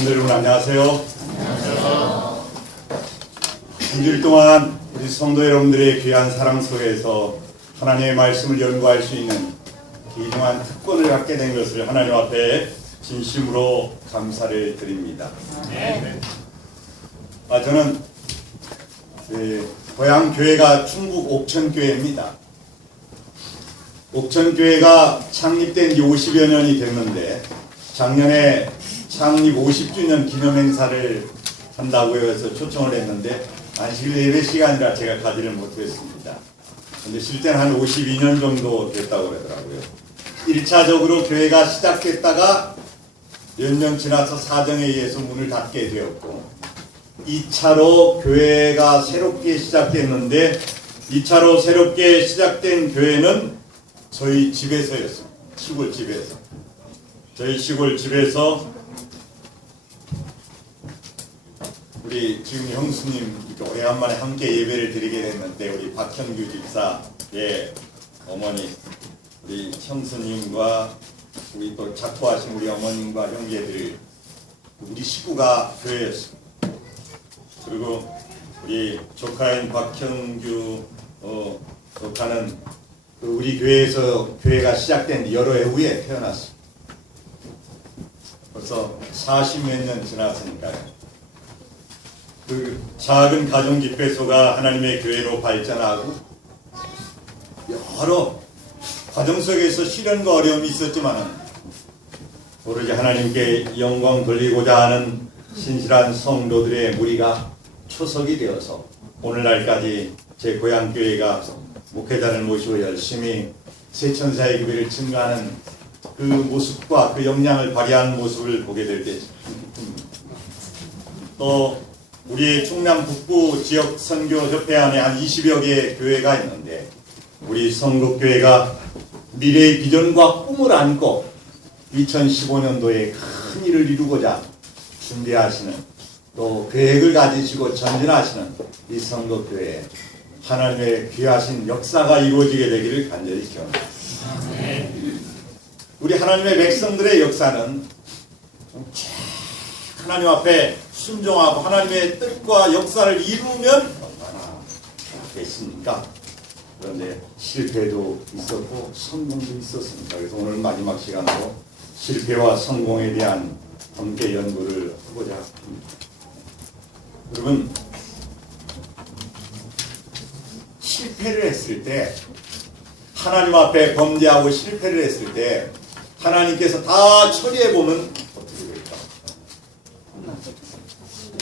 성도 여러분 안녕하세요. 안녕하세요. 한 주일 동안 우리 성도 여러분들의 귀한 사랑 속에서 하나님의 말씀을 연구할 수 있는 귀중한 특권을 갖게 된 것을 하나님 앞에 진심으로 감사를 드립니다. 저는 고향 교회가 충북 옥천교회입니다. 옥천교회가 창립된 지 50여 년이 됐는데 작년에 창립 50주년 기념행사를 한다고 해서 초청을 했는데 안식일 예배 시간이라 제가 가지를 못했습니다. 근데 실제는 한 52년 정도 됐다고 그러더라고요. 1차적으로 교회가 시작됐다가 몇 년 지나서 사정에 의해서 문을 닫게 되었고 2차로 교회가 새롭게 시작됐는데 2차로 새롭게 시작된 교회는 저희 집에서였습니다. 시골집에서. 저희 시골집에서 우리 지금 형수님 오래간만에 함께 예배를 드리게 됐는데 우리 박형규 집사의 어머니 우리 형수님과 우리 또 작고하신 우리 어머님과 형제들 우리 식구가 교회였습니다. 그리고 우리 조카인 박형규 조카는 우리 교회에서 교회가 시작된 여러 해 후에 태어났습니다. 벌써 40몇 년 지났으니까요. 그 작은 가정 집회소가 하나님의 교회로 발전하고 여러 과정 속에서 시련과 어려움이 있었지만 오로지 하나님께 영광 돌리고자 하는 신실한 성도들의 무리가 초석이 되어서 오늘날까지 제 고향 교회가 목회자를 모시고 열심히 세천사의 교회를 증가하는 그 모습과 그 역량을 발휘하는 모습을 보게 될 때 또 우리 충남 북부 지역 선교협회 안에 한 20여 개의 교회가 있는데 우리 성북교회가 미래의 비전과 꿈을 안고 2015년도에 큰 일을 이루고자 준비하시는 또 계획을 가지시고 전진하시는 이 성북교회에 하나님의 귀하신 역사가 이루어지게 되기를 간절히 기원합니다. 우리 하나님의 백성들의 역사는 하나님 앞에 순종하고 하나님의 뜻과 역사를 이루면 얼마나 좋겠습니까? 그런데 실패도 있었고 성공도 있었습니다. 그래서 오늘 마지막 시간으로 실패와 성공에 대한 함께 연구를 하고자 합니다. 여러분, 실패를 했을 때 하나님 앞에 범죄하고 실패를 했을 때 하나님께서 다 처리해보면 어떻게 될까?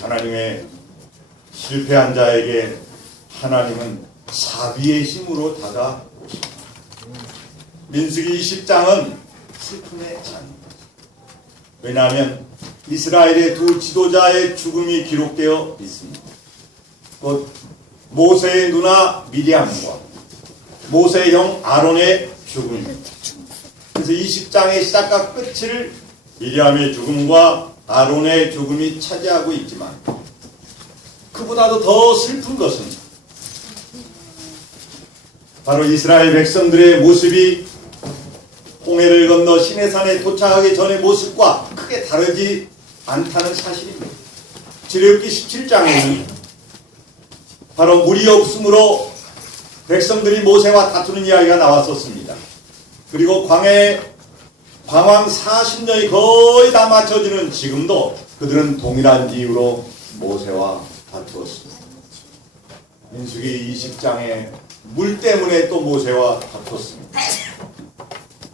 하나님의 실패한 자에게 하나님은 자비의 힘으로 다가오십니다. 민수기 20장은 슬픔의 장입니다. 왜냐하면 이스라엘의 두 지도자의 죽음이 기록되어 있습니다. 곧 모세의 누나 미리암과 모세의 형 아론의 죽음입니다. 그래서 20장의 시작과 끝을 미리암의 죽음과 아론의 죽음이 차지하고 있지만 그보다도 더 슬픈 것은 바로 이스라엘 백성들의 모습이 홍해를 건너 시내산에 도착하기 전의 모습과 크게 다르지 않다는 사실입니다. 출애굽기 17장에는 바로 물이 없으므로 백성들이 모세와 다투는 이야기가 나왔었습니다. 그리고 광황 40년이 거의 다 맞춰지는 지금도 그들은 동일한 이유로 모세와 다투었습니다. 민수기 20장에 물 때문에 또 모세와 다투었습니다.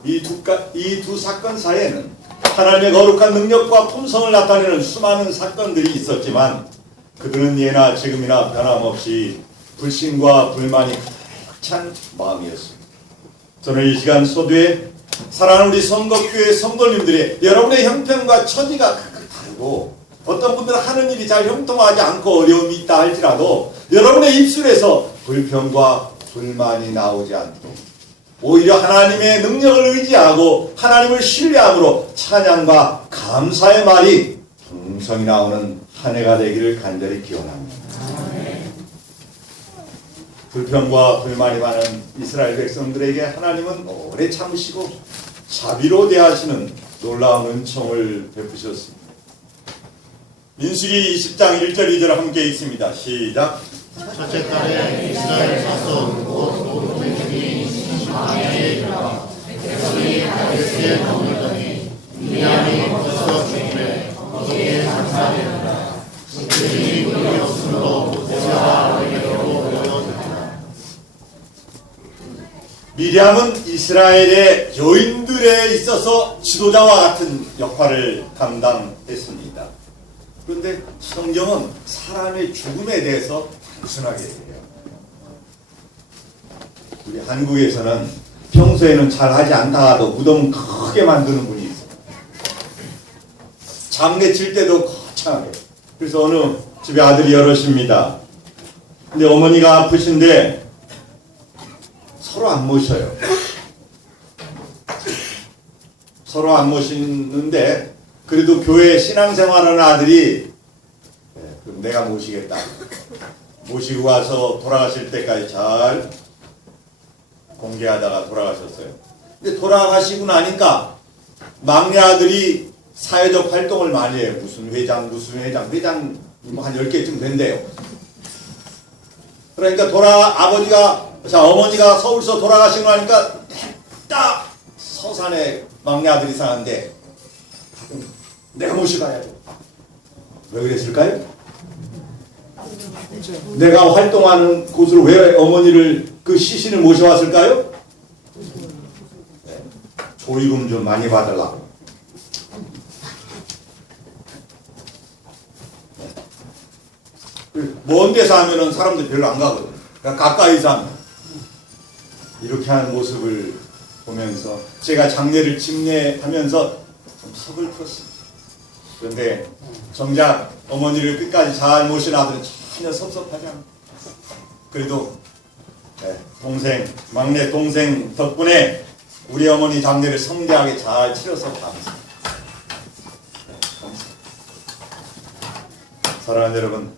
이 두 사건 사이에는 하나님의 거룩한 능력과 품성을 나타내는 수많은 사건들이 있었지만 그들은 예나 지금이나 변함없이 불신과 불만이 가득 찬 마음이었습니다. 저는 이 시간 소두에 사랑하는 우리 성덕교회 성도님들의 여러분의 형편과 처지가 각각 다르고 어떤 분들은 하는 일이 잘 형통하지 않고 어려움이 있다 할지라도 여러분의 입술에서 불평과 불만이 나오지 않도록 오히려 하나님의 능력을 의지하고 하나님을 신뢰함으로 찬양과 감사의 말이 풍성히 나오는 한 해가 되기를 간절히 기원합니다. 불평과 불만이 많은 이스라엘 백성들에게 하나님은 오래 참으시고 자비로 대하시는 놀라운 은총을 베푸셨습니다. 민수기 20장 1절 2절 함께 읽습니다. 시작. 첫째 달에 이스라엘 자손 곧 동족이 망에 들어가 백성이 가데스에 머물더니 미디안이 벌써 죽음에 거기에 장사되었다. 그들이 물이 없으므로 모세와 아론에게로 모여들었다. 미디안은 이스라엘의 여인들에 있어서 지도자와 같은 역할을 담당했습니다. 그런데 성경은 사람의 죽음에 대해서 단순하게 얘기해요. 우리 한국에서는 평소에는 잘하지 않다 하도 무덤 크게 만드는 분이 있어요. 장례 칠 때도 거창하게. 그래서 어느 집에 아들이 여럿입니다. 근데 어머니가 아프신데 서로 안 모셔요. 서로 안 모시는데 그래도 교회 신앙생활하는 아들이 그럼 내가 모시겠다. 모시고 와서 돌아가실 때까지 잘 공개하다가 돌아가셨어요. 근데 돌아가시고 나니까 막내 아들이 사회적 활동을 많이 해요. 무슨 회장이 뭐 한 10개쯤 된대요. 그러니까 어머니가 서울서 돌아가시고 나니까 딱 서산에 막내 아들이 사는데 내가 모시가야 돼. 왜 그랬을까요? 내가 활동하는 곳으로 왜 어머니를 그 시신을 모셔왔을까요? 네. 조의금 좀 많이 받으려고. 먼 데서 하면은 사람들 별로 안 가거든. 그러니까 가까이서 하면 이렇게 하는 모습을 보면서 제가 장례를 집례하면서 좀 서글펐습니다. 그런데 정작 어머니를 끝까지 잘 모신 아들은 전혀 섭섭하지 않고 그래도 막내 동생 덕분에 우리 어머니 장례를 성대하게 잘 치러서 감사합니다. 사랑하는 여러분,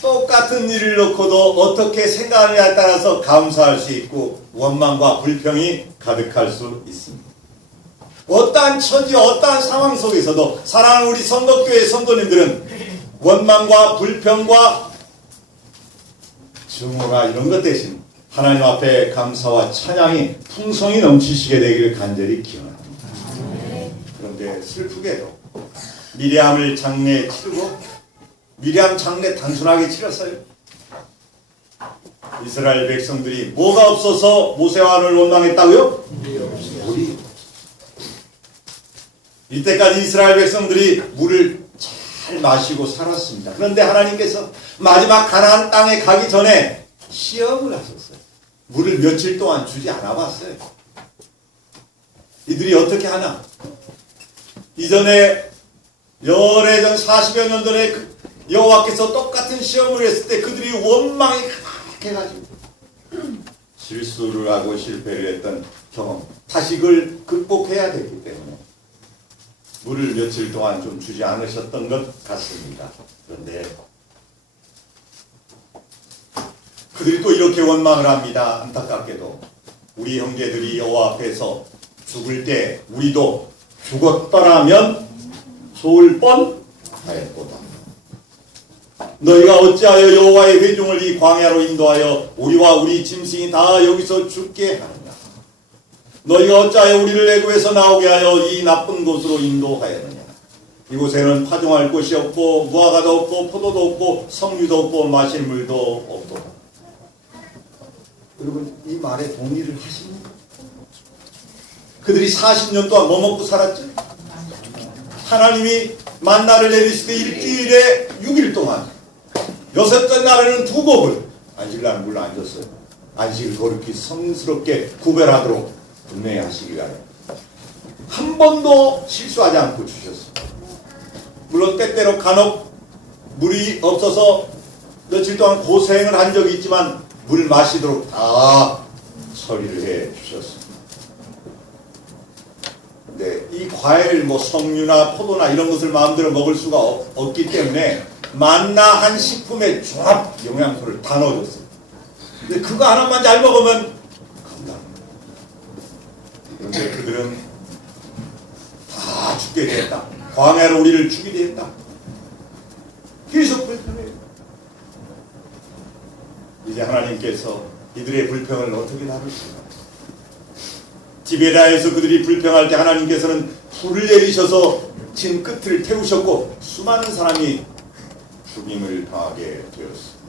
똑같은 일을 놓고도 어떻게 생각하느냐에 따라서 감사할 수 있고 원망과 불평이 가득할 수 있습니다. 어떠한 처지, 어떠한 상황 속에서도 사랑하는 우리 성덕교회 성도님들은 원망과 불평과 증오가 이런 것 대신 하나님 앞에 감사와 찬양이 풍성히 넘치시게 되기를 간절히 기원합니다. 그런데 슬프게도 미리암을 장례에 치르고 미리암 장례 단순하게 치렀어요. 이스라엘 백성들이 뭐가 없어서 모세와 아론을 원망했다고요? 물이. 이때까지 이스라엘 백성들이 물을 잘 마시고 살았습니다. 그런데 하나님께서 마지막 가나안 땅에 가기 전에 시험을 하셨어요. 물을 며칠 동안 주지 않아 봤어요. 이들이 어떻게 하나? 이전에 열애전 40여 년 전에 여호와께서 똑같은 시험을 했을 때 그들이 원망이 가득해가지고 실수를 하고 실패를 했던 경험, 다시 그걸 극복해야 되기 때문에 물을 며칠 동안 좀 주지 않으셨던 것 같습니다. 그런데 그들이 또 이렇게 원망을 합니다. 안타깝게도 우리 형제들이 여호와 앞에서 죽을 때 우리도 죽었더라면 좋을 뻔하였도다. 너희가 어찌하여 여호와의 회중을 이 광야로 인도하여 우리와 우리 짐승이 다 여기서 죽게 하느냐? 너희가 어찌하여 우리를 애굽에서 나오게 하여 이 나쁜 곳으로 인도하였느냐? 이곳에는 파종할 곳이 없고 무화과도 없고 포도도 없고 석류도 없고 마실 물도 없도다. 여러분, 이 말에 동의를 하십니까? 그들이 40년 동안 뭐 먹고 살았죠? 하나님이 만나를 내리실 때 일주일에 6일 동안 여섯째 날에는 2곡을 안식일날은 물론 안 줬어요. 안식을 거룩히 성스럽게 구별하도록 분명히 하시기 바랍니다. 한 번도 실수하지 않고 주셨어요. 물론 때때로 간혹 물이 없어서 며칠 동안 고생을 한 적이 있지만 물 마시도록 다 처리를 해 주셨습니다. 근데 이 과일, 석류나 포도나 이런 것을 마음대로 먹을 수가 없기 때문에 만나 한 식품의 종합 영양소를 다 넣어줬어요. 근데 그거 하나만 잘 먹으면 건강합니다. 그런데 그들은 다 죽게 되었다. 광야로 우리를 죽이게 했다. 계속 불평해요. 이제 하나님께서 이들의 불평을 어떻게 다루실까? 디베라에서 그들이 불평할 때 하나님께서는 불을 내리셔서 진 끝을 태우셨고 수많은 사람이 죽임을 당하게 되었습니다.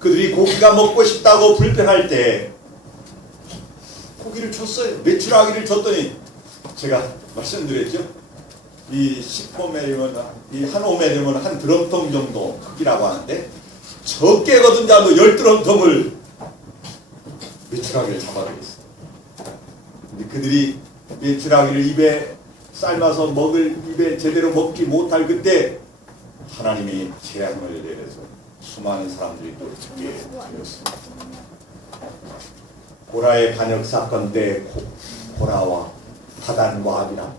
그들이 고기가 먹고 싶다고 불평할 때 고기를 줬어요. 메추라기를 줬더니 제가 말씀드렸죠. 이 10호멜이면 이 한 호멜이면 한 드럼통 정도 크기라고 하는데 적게거든 자도 10드럼통을 메추라기를 잡아들였어요. 근데 그들이 메추라기를 입에 삶아서 먹을 입에 제대로 먹지 못할 그때 하나님이 재앙을 내려서 수많은 사람들이 또 죽게 되었습니다. 고라의 반역 사건 때 고라와 다단 모압이라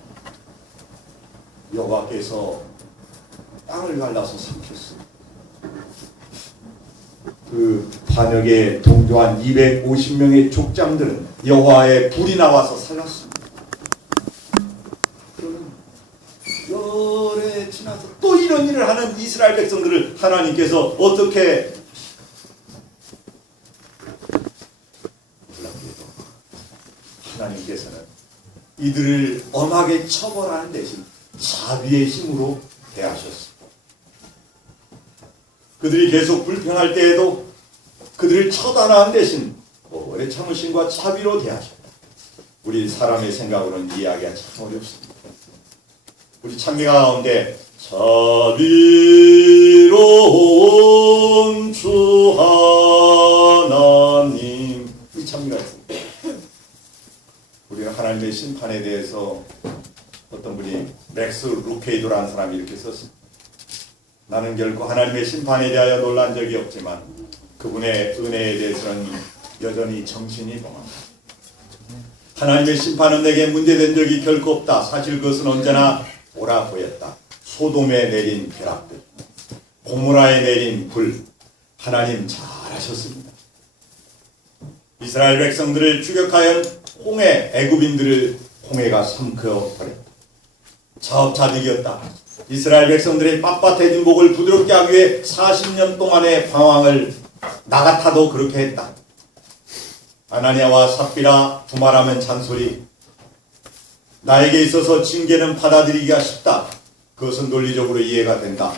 여호와께서 땅을 갈라서 삼켰습니다. 그 반역에 동조한 250명의 족장들은 여호와의 불이 나와서 살렸습니다. 그러면 열에 지나서 또 이런 일을 하는 이스라엘 백성들을 하나님께서 어떻게 놀랍게도 하나님께서는 이들을 엄하게 처벌하는 대신 자비의 힘으로 대하셨습니다. 그들이 계속 불평할 때에도 그들을 처단하는 대신 오래 참으심과 자비로 대하셨다. 우리 사람의 생각으로는 이해하기가 참 어렵습니다. 우리 찬미가 가운데 자비로운 주 하나님 이 찬미가 있습니다. 우리는 하나님의 심판에 대해서 어떤 분이 맥스 루케이도라는 사람이 이렇게 썼습니다. 나는 결코 하나님의 심판에 대하여 놀란 적이 없지만 그분의 은혜에 대해서는 여전히 정신이 멍합니다. 하나님의 심판은 내게 문제된 적이 결코 없다. 사실 그것은 언제나 오라 보였다. 소돔에 내린 벼락들, 고모라에 내린 불, 하나님 잘하셨습니다. 이스라엘 백성들을 추격하여 홍해, 애굽인들을 홍해가 삼켜버렸다. 자업자득이었다. 이스라엘 백성들의 빳빳해진 목을 부드럽게 하기 위해 40년 동안의 방황을 나가타도 그렇게 했다. 아나니아와 삽비라 두말하면 잔소리. 나에게 있어서 징계는 받아들이기가 쉽다. 그것은 논리적으로 이해가 된다.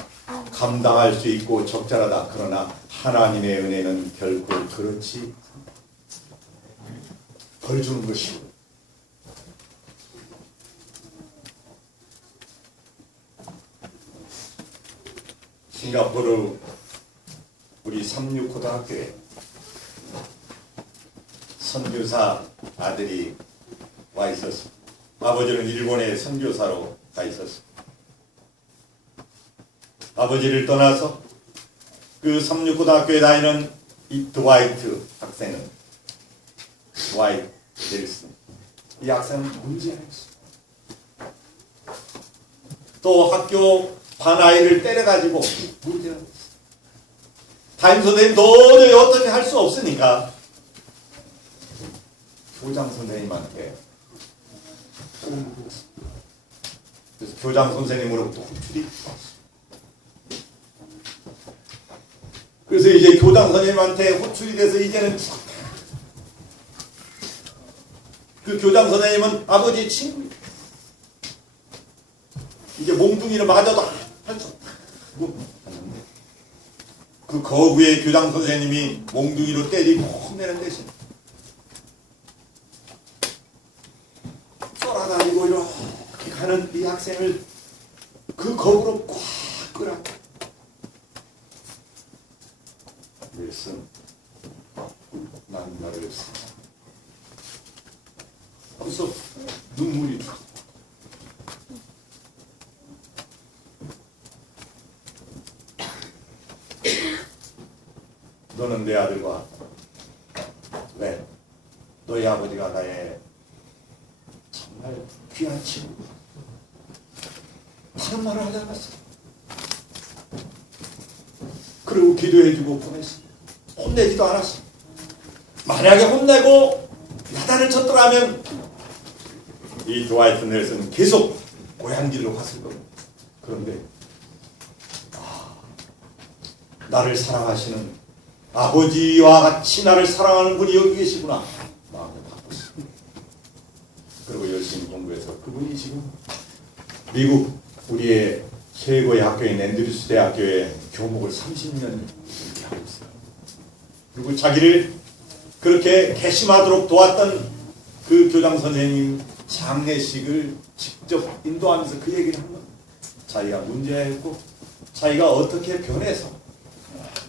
감당할 수 있고 적절하다. 그러나 하나님의 은혜는 결코 그렇지 않다. 벌 주는 것이고 싱가포르 우리 삼육고등학교에 선교사 아들이 와 있었어. 아버지는 일본에 선교사로 가 있었어. 아버지를 떠나서 그 삼육고등학교에 다니는 이 드와이트 학생은 드와이트 넬슨 이 학생은 문제가 있어. 또 학교 반 아이를 때려가지고 문제가 있어. 담임 선생님 도저히 어떻게 할 수 없으니까 교장 선생님한테 그래서 교장 선생님으로부터 호출이 왔어. 그래서 이제 교장 선생님한테 호출이 돼서 이제는 그 교장 선생님은 아버지의 친구. 이제 몽둥이를 맞아도 할 수 없다. 그 거구의 교장 선생님이 몽둥이로 때리고 혼내는 대신 쫄아다니고 이렇게 가는 이 학생을 그 거구로 꽉 끌어. 넬슨, 난 너를 사랑한다. 벌써 눈물이 나. 너는 내 아들과 왜 너희 아버지가 나의 정말 귀한 친구 다른 말을 하지 않았어. 그리고 기도해주고 보냈어. 혼내지도 않았어. 만약에 혼내고 야단을 쳤더라면 이 드와이트 넬슨은 계속 고향 길로 갔을 겁니다. 그런데 나를 사랑하시는 아버지와 같이 나를 사랑하는 분이 여기 계시구나 마음을 바꿨습니다. 그리고 열심히 공부해서 그분이 지금 미국 우리의 최고의 학교인 앤드류스 대학교에 교목을 30년 이렇게 하고 있어요. 그리고 자기를 그렇게 개심하도록 도왔던 그 교장 선생님 장례식을 직접 인도하면서 그 얘기를 한 겁니다. 자기가 문제였고 자기가 어떻게 변해서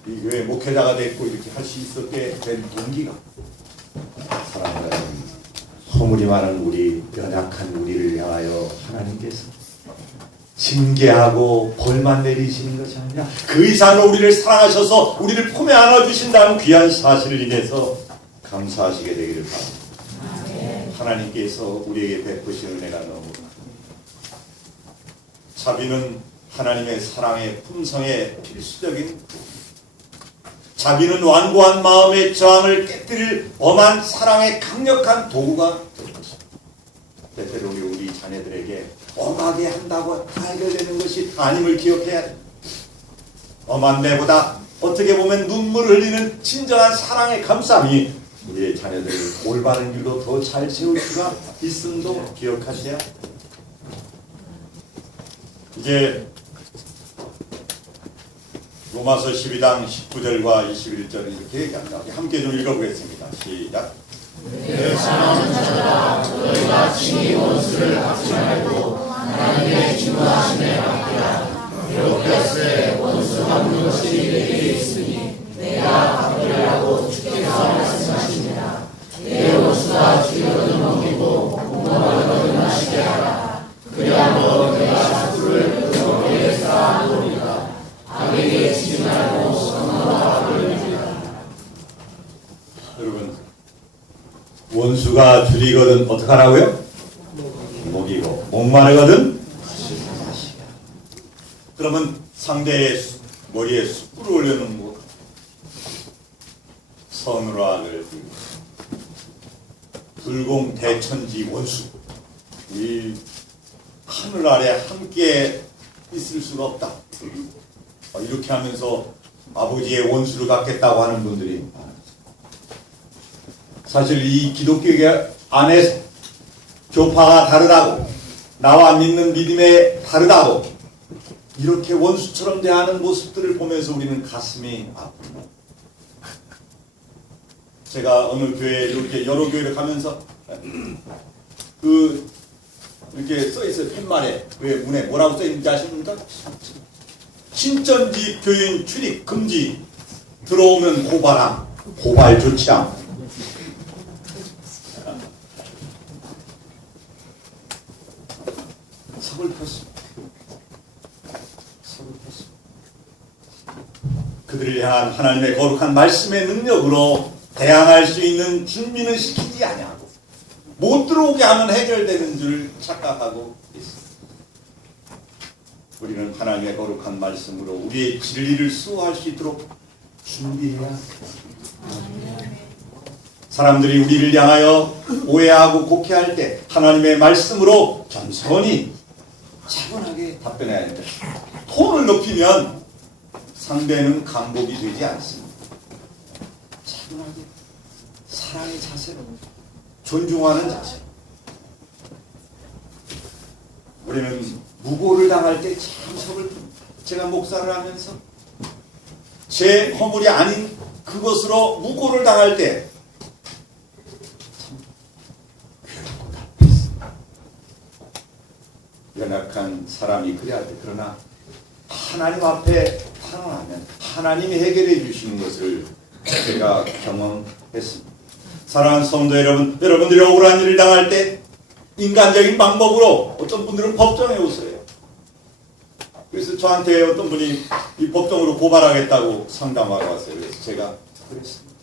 이 교회 목회자가 됐고 이렇게 할 수 있었게 된 동기가 사랑하는 허물이 많은 우리 연약한 우리를 향하여 하나님께서 징계하고 벌만 내리시는 것이 아니라 그 이상으로 우리를 사랑하셔서 우리를 품에 안아주신다는 귀한 사실을 인해서 감사하시게 되기를 바랍니다. 하나님께서 우리에게 베푸신 은혜가 너무 자비는 하나님의 사랑의 품성의 필수적인 자비는 완고한 마음의 저항을 깨뜨릴 엄한 사랑의 강력한 도구가 될 것입니다. 때때로 우리 자녀들에게 엄하게 한다고 다 해결되는 것이 아님을 기억해야 합니다. 엄한 내보다 어떻게 보면 눈물을 흘리는 진정한 사랑의 감싸움이 우리의 자녀들을 올바른 길로 더 잘 세울 수가 있음도 기억하셔야 합니다. 이제 로마서 12장 19절과 21절을 이렇게 얘기합니다. 함께 좀 읽어보겠습니다. 시작. 내 사랑하는 자들아 너희가 친히 원수를 갚지 말고 하나님의 진노하심에 맡기라. 기록되었으되 원수 갚는 것이 내게 있으니 내가 갚으리라고 주께서 말씀하십니다. 내 원수가 주의거든 넘기고 공범하거든 하시게 하라. 그리하면 내가 수를 그에게 쌓아놓으리라. 악에게 지지 말고 선언하라. 여러분 원수가 줄이거든 어떡하라고요? 먹이고 목마르거든 마시라. 그러면 상대의 머리에 숯불을 올려놓은 선으로 악을 불공대천지 원수 이 하늘 아래 함께 있을 수가 없다. 이렇게 하면서 아버지의 원수를 갖겠다고 하는 분들이 사실 이 기독교 안에 교파가 다르다고 나와 믿는 믿음에 다르다고 이렇게 원수처럼 대하는 모습들을 보면서 우리는 가슴이 아픕니다. 제가 어느 교회 이렇게 여러 교회를 가면서 그 이렇게 써 있어요. 팻말에 왜 문에 뭐라고 써 있는지 아십니까? 신천지 교인 출입 금지 들어오면 고발함 고발 조치함. 서글펐습니다. 그들을 향한 하나님의 거룩한 말씀의 능력으로 대항할 수 있는 준비는 시키지 아니하고 못 들어오게 하면 해결되는 줄 착각하고 있습니다. 우리는 하나님의 거룩한 말씀으로 우리의 진리를 수호할 수 있도록 준비해야 합니다. 사람들이 우리를 향하여 오해하고 곡해할 때 하나님의 말씀으로 겸손히 차분하게 답변해야 합니다. 톤을 높이면 상대는 감복이 되지 않습니다. 차분하게 사랑의 자세로 존중하는 자세. 우리는 무고를 당할 때 참 서글픕니다. 제가 목사를 하면서 제 허물이 아닌 그것으로 무고를 당할 때 참 괴롭고 답답했습니다. 연약한 사람이 그래야 돼. 그러나 하나님 앞에 탄원하면 하나님이 해결해 주시는 것을 제가 경험했습니다. 사랑하는 성도 여러분, 여러분들이 억울한 일을 당할 때 인간적인 방법으로 어떤 분들은 법정에 오세요. 그래서 저한테 어떤 분이 이 법정으로 고발하겠다고 상담하러 왔어요. 그래서 제가 그랬습니다.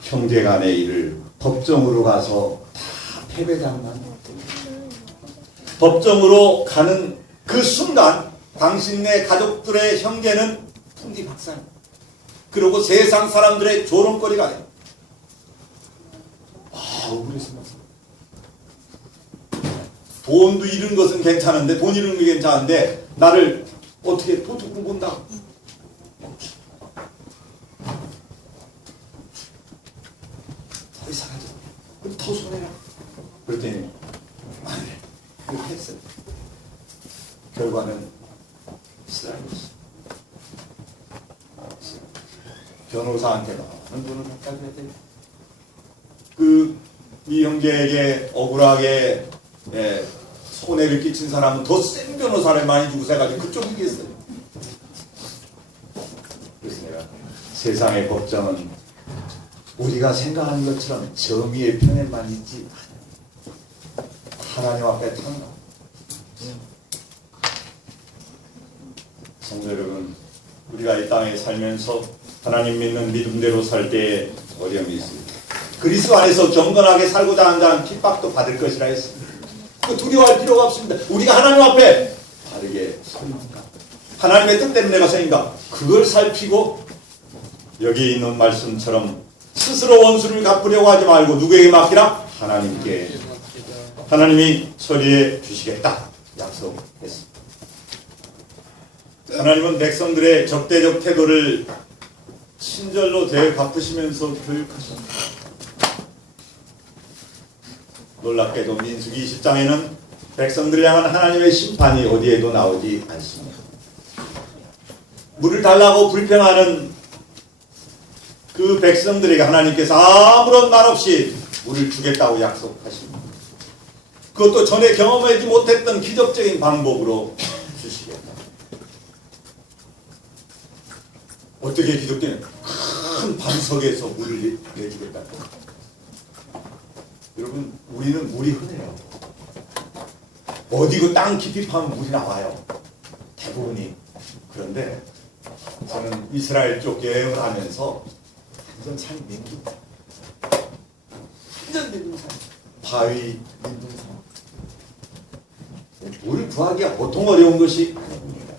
형제간의 일을 법정으로 가서 다 패배당만 법정으로 가는 그 순간 당신네 가족들의 형제는 풍기박산 그리고 세상 사람들의 조롱거리가 됩니다. 억울했습니다. 돈도 잃은 것은 괜찮은데 돈 잃은 게 괜찮은데 나를 어떻게 도둑을 본다고 더 이상 하지 마. 그럼 더 손해라. 그랬더니 안 돼. 그렇게 했어요. 결과는 쓰라렸어. 변호사한테 많은 돈을 갖다 줘야 돼. 이 형제에게 억울하게 손해를 끼친 사람은 더 센 변호사를 많이 주고 해가지고 그쪽 이겼어요. 그래서 내가 세상의 법정은 우리가 생각하는 것처럼 정의의 편에만 있지 하나님 앞에 탄다. 성도 여러분, 우리가 이 땅에 살면서 하나님 믿는 믿음대로 살 때에 어려움이 있습니다. 그리스도 안에서 경건하게 살고자 하는 자는 핍박도 받을 것이라 했습니다. 그 두려워할 필요가 없습니다. 우리가 하나님 앞에 바르게 서는가, 하나님의 뜻대로 내가 서는가, 그걸 살피고 여기 있는 말씀처럼 스스로 원수를 갚으려고 하지 말고 누구에게 맡기라? 하나님께. 하나님이 처리해 주시겠다 약속했습니다. 하나님은 백성들의 적대적 태도를 친절로 대해 갚으시면서 교육하십니다. 놀랍게도 민수기 20장에는 백성들을 향한 하나님의 심판이 어디에도 나오지 않습니다. 물을 달라고 불평하는 그 백성들에게 하나님께서 아무런 말 없이 물을 주겠다고 약속하십니다. 그것도 전에 경험하지 못했던 기적적인 방법으로 주시겠다. 어떻게 기적되는 큰 반석에서 물을 내주겠다고. 여러분, 우리는 물이 흔해요. 어디 그 땅 깊이 파면 물이 나와요. 대부분이. 그런데 저는 이스라엘 쪽 여행을 하면서 완전 산이 맹두, 완전 맹두산, 바위 맹두산. 물 구하기가 보통 어려운 것이 아닙니다.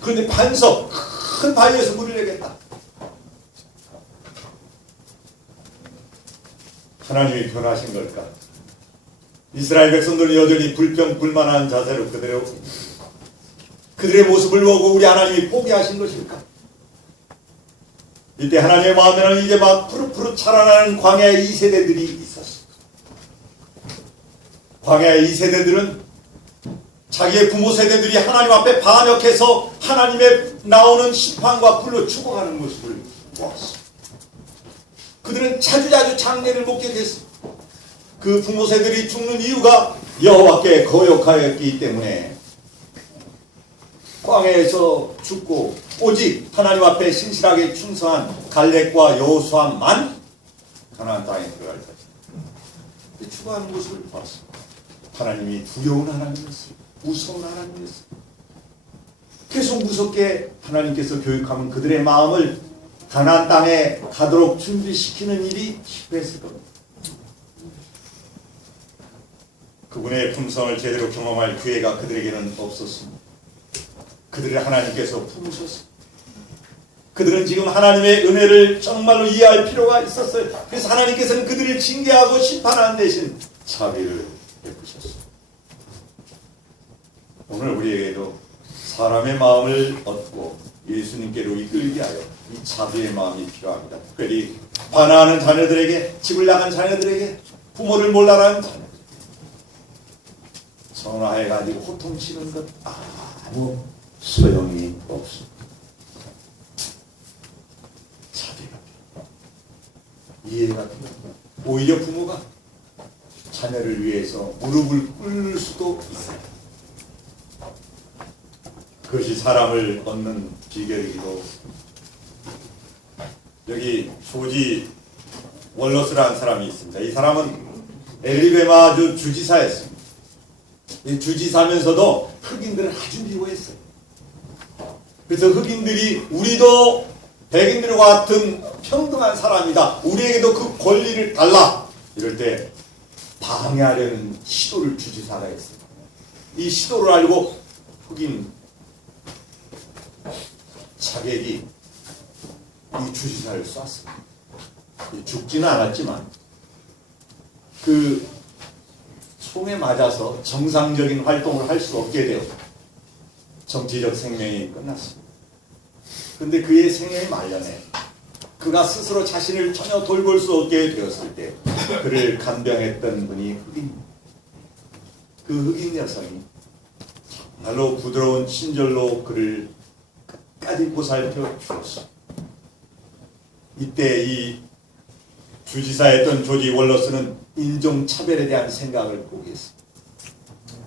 그런데 반석, 큰 바위에서 물을 내겠다. 하나님이 변하신 걸까? 이스라엘 백성들은 여전히 불평불만한 자세로 그들의 모습을 보고 우리 하나님이 포기하신 것일까? 이때 하나님의 마음에는 이제 막 푸릇푸릇 자라나는 광야의 2세대들이 있었습니다. 광야의 2세대들은 자기의 부모 세대들이 하나님 앞에 반역해서 하나님의 나오는 심판과 불로 죽어가는 모습을 보았습니다. 그들은 자주자주 장례를 목격했습니다. 그 부모 세들이 죽는 이유가 여호와께 거역하였기 때문에 광야에서 죽고 오직 하나님 앞에 신실하게 충성한 갈렙과 여호수아만 가나안 땅에 들어갈 것이다. 추구하는 모습을 보았습니다. 하나님이 두려운 하나님이었어요. 무서운 하나님이었어요. 계속 무섭게 하나님께서 교육하면 그들의 마음을 가나안 땅에 가도록 준비시키는 일이 실패했을 겁니다. 그분의 품성을 제대로 경험할 기회가 그들에게는 없었습니다. 그들을 하나님께서 품으셨습니다. 그들은 지금 하나님의 은혜를 정말로 이해할 필요가 있었어요. 그래서 하나님께서는 그들을 징계하고 심판하는 대신 자비를 베푸셨습니다. 오늘 우리에게도 사람의 마음을 얻고 예수님께로 이끌기 위하여 이 자비의 마음이 필요합니다. 특별히 반항하는 자녀들에게, 집을 나간 자녀들에게, 부모를 몰라라는 자녀들, 전화해가지고 호통치는 것 아무 소용이 없습니다. 자비가 필요합니다. 이해가 필요합니다. 오히려 부모가 자녀를 위해서 무릎을 꿇을 수도 있어요. 그것이 사람을 얻는 비결이기도. 여기 조지 월러스라는 사람이 있습니다. 이 사람은 엘리베마주 주지사였습니다. 이 주지사면서도 흑인들을 아주 미워했어요. 그래서 흑인들이 우리도 백인들과 같은 평등한 사람이다, 우리에게도 그 권리를 달라, 이럴 때 방해하려는 시도를 주지사가 했어요. 이 시도를 알고 흑인 자객이 이 주지사를 쐈습니다. 죽지는 않았지만 그 총에 맞아서 정상적인 활동을 할 수 없게 되어 정치적 생명이 끝났습니다. 근데 그의 생애 말년에 그가 스스로 자신을 전혀 돌볼 수 없게 되었을 때 그를 간병했던 분이 흑인입니다. 그 흑인 여성이 정말로 부드러운 친절로 그를 끝까지 보살펴 주었습니다. 이때 이 주지사였던 조지 월러스는 인종차별에 대한 생각을 포기했습니다.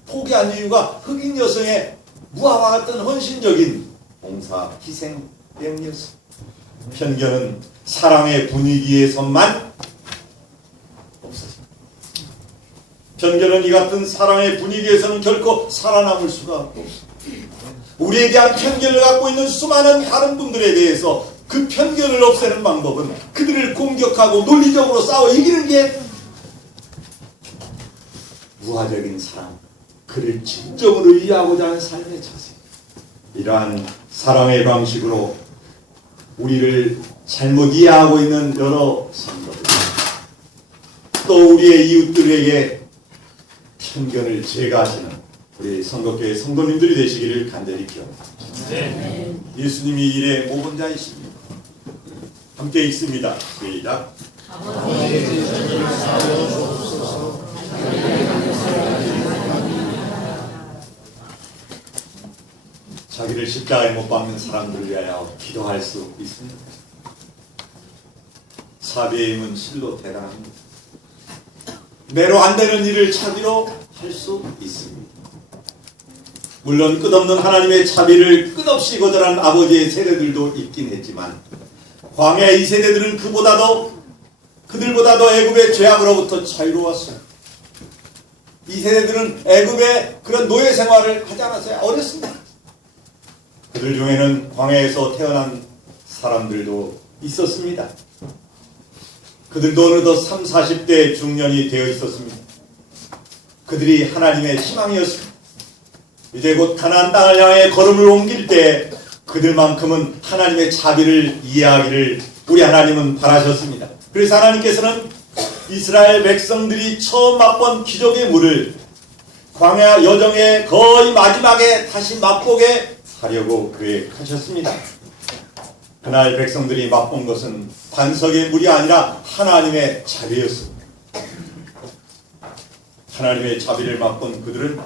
포기한 이유가 흑인 여성의 무화과 같은 헌신적인 봉사, 희생 때문이었습니다. 편견은 사랑의 분위기에서만 없어집니다. 편견은 이 같은 사랑의 분위기에서는 결코 살아남을 수가 없습니다. 우리에 대한 편견을 갖고 있는 수많은 다른 분들에 대해서 그 편견을 없애는 방법은 그들을 공격하고 논리적으로 싸워 이기는 게 무화적인 사랑, 그를 진정으로 이해하고자 하는 삶의 자세. 이러한 사랑의 방식으로 우리를 잘못 이해하고 있는 여러 성도들, 또 우리의 이웃들에게 편견을 제거하시는 우리 성도교회 성도님들이 되시기를 간절히 기원합니다. 네. 예수님이 이 일의 모범자이십니다. 함께 읽습니다. 시작. 자기를 십자가에 못 박는 사람들을 위하여 기도할 수 있습니다. 사비의 힘은 실로 대단합니다. 매로 안 되는 일을 자비로 할 수 있습니다. 물론 끝없는 하나님의 자비를 끝없이 거절한 아버지의 세대들도 있긴 했지만 광야의 이 세대들은 그들보다도 애굽의 죄악으로부터 자유로웠어요. 이 세대들은 애굽의 그런 노예 생활을 하지 않았어요. 어렸습니다. 그들 중에는 광야에서 태어난 사람들도 있었습니다. 그들도 어느덧 30, 40대 중년이 되어 있었습니다. 그들이 하나님의 희망이었습니다. 이제 곧 가나안 땅을 향해 걸음을 옮길 때 그들만큼은 하나님의 자비를 이해하기를 우리 하나님은 바라셨습니다. 그래서 하나님께서는 이스라엘 백성들이 처음 맛본 기적의 물을 광야 여정의 거의 마지막에 다시 맛보게 하려고 계획하셨습니다. 그날 백성들이 맛본 것은 반석의 물이 아니라 하나님의 자비였습니다. 하나님의 자비를 맛본 그들은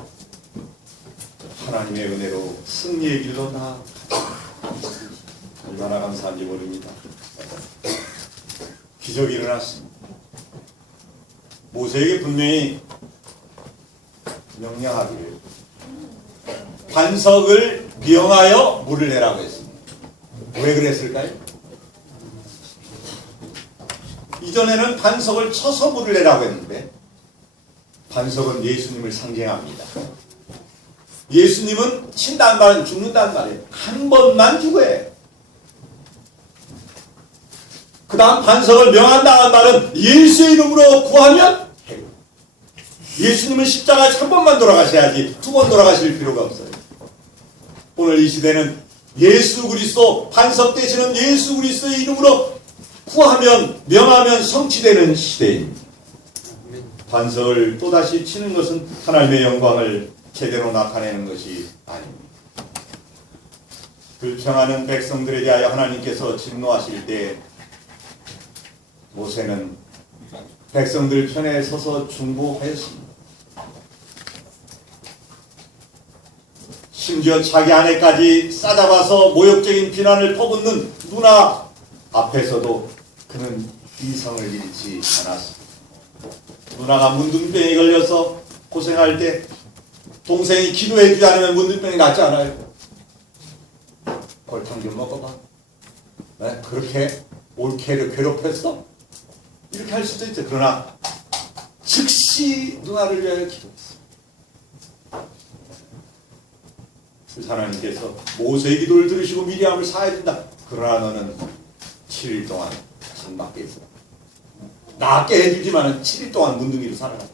하나님의 은혜로 승리의 길로 나아갔습니다. 얼마나 감사한지 모릅니다. 기적이 일어났습니다. 모세에게 분명히 명령하기를 반석을 명하여 물을 내라고 했습니다. 왜 그랬을까요? 이전에는 반석을 쳐서 물을 내라고 했는데 반석은 예수님을 상징합니다. 예수님은 친다는 말은 죽는다는 말이에요. 한 번만 죽어야 해요. 그 다음 반석을 명한다는 말은 예수의 이름으로 구하면 해요. 예수님은 십자가에 한 번만 돌아가셔야지 두 번 돌아가실 필요가 없어요. 오늘 이 시대는 예수 그리스도, 반석 되시는 예수 그리스도의 이름으로 구하면 명하면 성취되는 시대입니다. 반석을 또다시 치는 것은 하나님의 영광을 제대로 나타내는 것이 아닙니다. 불평하는 백성들에 대하여 하나님께서 진노하실 때 모세는 백성들 편에 서서 중보하였습니다. 심지어 자기 아내까지 싸잡아서 모욕적인 비난을 퍼붓는 누나 앞에서도 그는 이성을 잃지 않았습니다. 누나가 문둥병에 걸려서 고생할 때 동생이 기도해주지 않으면 문둥병이 낫지 않아요. 골탕 좀 먹어봐. 네? 그렇게 올케를 괴롭혔어? 이렇게 할 수도 있죠. 그러나 즉시 누나를 위하여 기도했습니다. 그래서 하나님께서 모세의 기도를 들으시고 미리암을 사해준다. 그러나 너는 7일 동안 전 밖에 있어. 낫게 해주지만 7일 동안 문둥이로 살아라.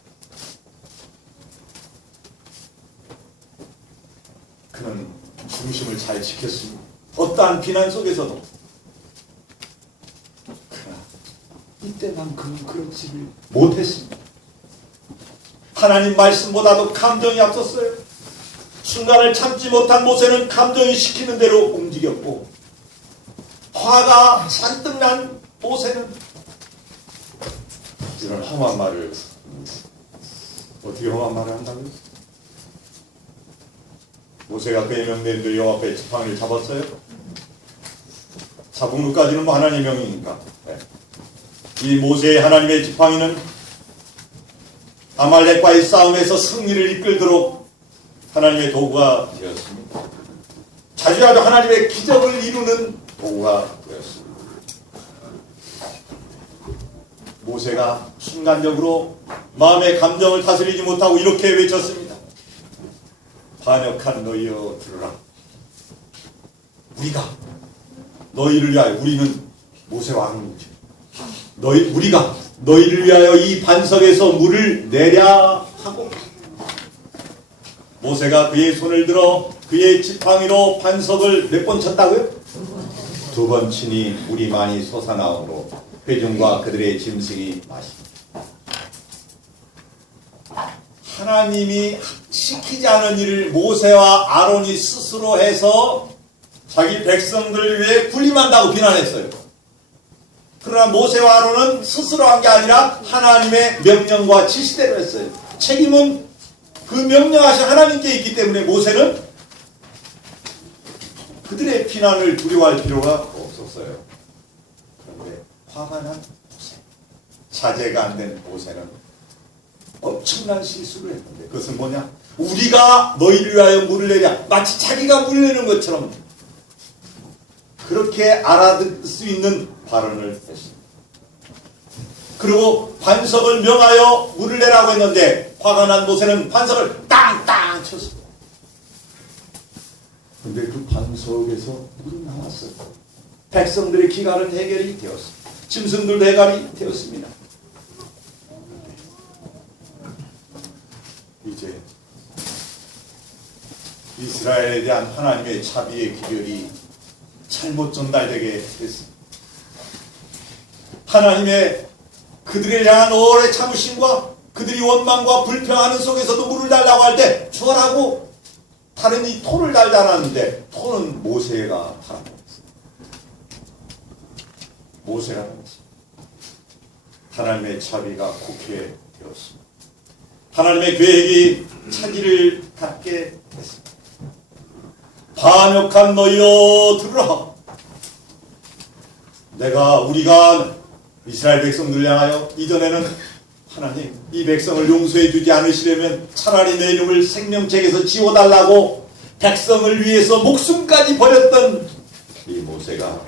그는 중심을 잘 지켰습니다. 어떠한 비난 속에서도. 그러나 이때만큼은 그렇지를 못했습니다. 하나님 말씀보다도 감정이 앞섰어요. 순간을 참지 못한 모세는 감정이 시키는 대로 움직였고 화가 잔뜩 난 모세는 이런 험한 말을, 어떻게 험한 말을 한다고요? 모세가 그의 명령대로 여호와 앞에 지팡이를 잡았어요? 잡은 것까지는 뭐 하나님의 명이니까. 네. 이 모세의 하나님의 지팡이는 아말렉과의 싸움에서 승리를 이끌도록 하나님의 도구가 되었습니다. 자주자주 하나님의 기적을 이루는 도구가 되었습니다. 모세가 순간적으로 마음의 감정을 다스리지 못하고 이렇게 외쳤습니다. 반역한 너희여 들으라. 우리가 너희를 위하여, 우리는 모세와 하나님이죠. 우리가 너희를 위하여 이 반석에서 물을 내랴 하고, 모세가 그의 손을 들어 그의 지팡이로 반석을 몇 번 쳤다고요? 2번 치니 물이 많이 솟아나오므로 회중과 그들의 짐승이 마십니다. 하나님이 시키지 않은 일을 모세와 아론이 스스로 해서 자기 백성들을 위해 군림한다고 비난했어요. 그러나 모세와 아론은 스스로 한 게 아니라 하나님의 명령과 지시대로 했어요. 책임은 그 명령하신 하나님께 있기 때문에 모세는 그들의 비난을 두려워할 필요가 없었어요. 그런데 화가 난 모세, 자제가 안 된 모세는 엄청난 실수를 했는데, 그것은 뭐냐? 우리가 너희를 위하여 물을 내랴, 마치 자기가 물을 내는 것처럼 그렇게 알아듣을 수 있는 발언을 했습니다. 그리고 반석을 명하여 물을 내라고 했는데 화가 난 모세는 반석을 땅땅 쳤습니다. 그런데 그 반석에서 물이 나왔어요. 백성들의 기갈은 해결이 되었습니다. 짐승들도 해결이 되었습니다. 이제 이스라엘에 대한 하나님의 자비의 기별이 잘못 전달되게 됐습니다. 하나님의 그들을 향한 오래 참으심과 그들이 원망과 불평하는 속에서도 물을 달라고 할 때 주어라고 다른 이 톤을 달지 않았는데 톤은 모세가 달았습니다. 모세가 달았습니다. 하나님의 자비가 국회되었습니다. 하나님의 계획이 차질을 갖게 됐습니다. 반역한 너희여 들으라. 우리가 이스라엘 백성들 향하여 이전에는 하나님 이 백성을 용서해 주지 않으시려면 차라리 내 이름을 생명책에서 지워달라고 백성을 위해서 목숨까지 버렸던 이 모세가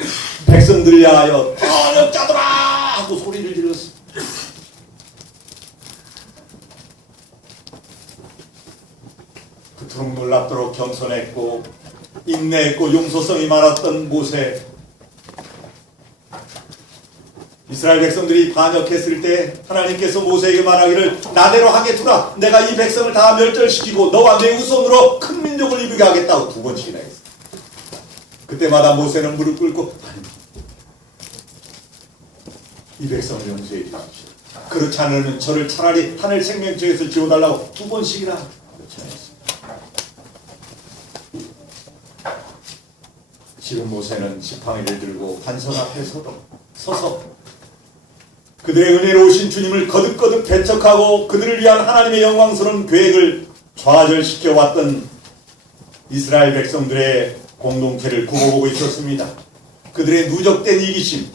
백성들을 향하여 반역자들아 하고 소리를 질렀습니다. 그토록 놀랍도록 겸손했고 인내했고 용서성이 많았던 모세, 이스라엘 백성들이 반역했을 때 하나님께서 모세에게 말하기를 나대로 하게 두라. 내가 이 백성을 다 멸절시키고 너와 내 후손으로 큰 민족을 이루게 하겠다고 2번씩이나 했어요. 그때마다 모세는 무릎 꿇고 이 백성을 용서해 주십시오. 그렇지 않으면 저를 차라리 하늘 생명책에서 지워달라고 2번씩이나 요청했습니다. 지금 모세는 지팡이를 들고 반석 앞에 서서 그들의 은혜로우신 주님을 거듭거듭 배척하고 그들을 위한 하나님의 영광스러운 계획을 좌절시켜 왔던 이스라엘 백성들의 공동체를 굽어보고 있었습니다. 그들의 누적된 이기심,